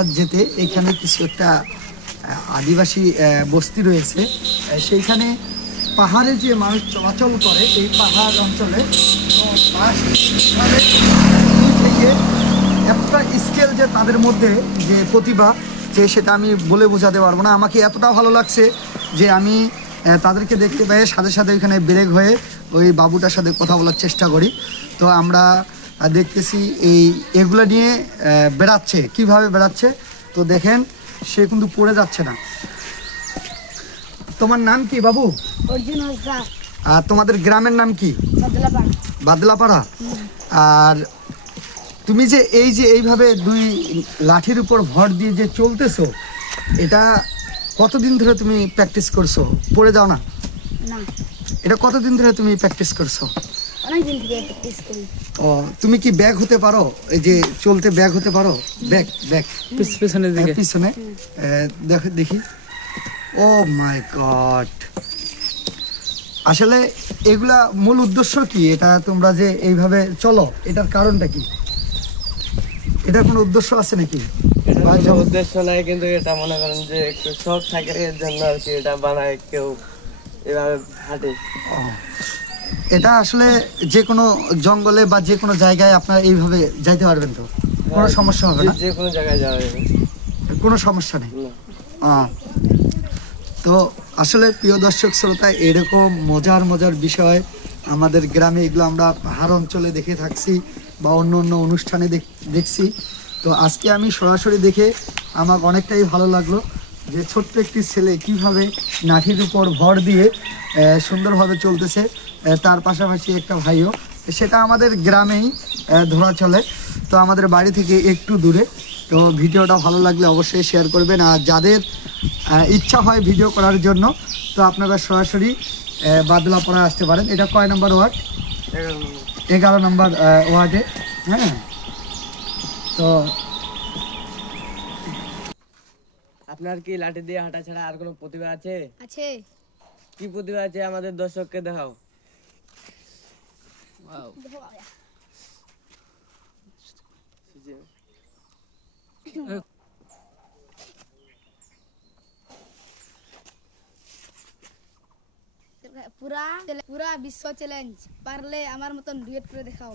বাজার যেতে এখানে কিছু একটা আদিবাসী বস্তি রয়েছে। সেইখানে পাহাড়ে যে মানুষ চলাচল করে এই পাহাড় অঞ্চলে, তো থেকে একটা স্কেল যে তাদের মধ্যে যে প্রতিভা, যে সেটা আমি বলে বোঝাতে পারবো না। আমাকে এতটা ভালো লাগছে যে আমি তাদেরকে দেখতে পাই, সাথে সাথে ওইখানে ব্রেক হয়ে ওই বাবুটার সাথে কথা বলার চেষ্টা করি। তো আমরা দেখতেছি এগুলো নিয়ে বেড়াচ্ছে, কিভাবে বেড়াচ্ছে। তো দেখেন সে কিন্তু পড়ে যাচ্ছে না। তোমার নাম কি বাবু? আর তোমাদের গ্রামের নাম কি? বাদলাপাড়া। আর তুমি যে এইভাবে দুই লাঠির উপর ভর দিয়ে যে চলতেছো, এটা কতদিন ধরে তুমি প্র্যাকটিস করছো? পড়ে যাও না? না। এটা কতদিন ধরে তুমি প্র্যাকটিস করছো? অনেকদিন থেকে প্র্যাকটিস করি। ও, তুমি কি ব্যাগ হতে পারো? এই যে চলতে ব্যাগ হতে পারো? ব্যাগ ব্যাগ পিছনের দিকে, পিছনে দেখো দেখি। ও মাই গড, আসলে এগুলা মূল উদ্দেশ্য কি? এটা তোমরা যে এইভাবে চলো, এটার কারণটা কি? এটার কোনো উদ্দেশ্য আছে নাকি? এটা কোনো উদ্দেশ্য নাই, কিন্তু এটা মনে করেন যে একটু শখ থাকে, এর জন্য আর কি এটা বানায় কেউ এভাবে হাঁটে। এটা আসলে যে কোনো জঙ্গলে বা যে কোনো জায়গায় আপনারা এইভাবে যাইতে পারবেন, তো কোনো সমস্যা হবে না? যে কোনো জায়গায় যাওয়া যাবে, কোনো সমস্যা নেই। না। তো আসলে প্রিয় দর্শক শ্রোতা, এরকম মজার মজার বিষয় আমাদের গ্রামে এগুলো আমরা পাহাড় অঞ্চলে দেখে থাকছি বা অন্য অন্য অনুষ্ঠানে দেখছি। তো আজকে আমি সরাসরি দেখে আমার অনেকটাই ভালো লাগলো যে ছোট্ট একটি ছেলে কিভাবে লাঠির উপর ভর দিয়ে সুন্দরভাবে চলতেছে। তার পাশাপাশি একটা ভাইও, সেটা আমাদের গ্রামেই ধরা চলে, তো আমাদের বাড়ি থেকে একটু দূরে। তো ভিডিওটা ভালো লাগলে অবশ্যই শেয়ার করবেন। আর যাদের ইচ্ছা হয় ভিডিও করার জন্য, তো আপনারা সরাসরি বাদলাপাড়া আসতে পারেন। এটা কয় নম্বর ওয়ার্ড? 11 নম্বর ওয়ার্ডে। হ্যাঁ, তো আপনার কি লাঠি দিয়ে হাঁটা ছাড়া আর কোনো প্রতিভা আছে? আছে। কি প্রতিভা আছে আমাদের দর্শককে দেখাও। পুরা পুরা বিশ্ব চ্যালেঞ্জ, পারলে আমার মতন ডুয়েট করে দেখাও।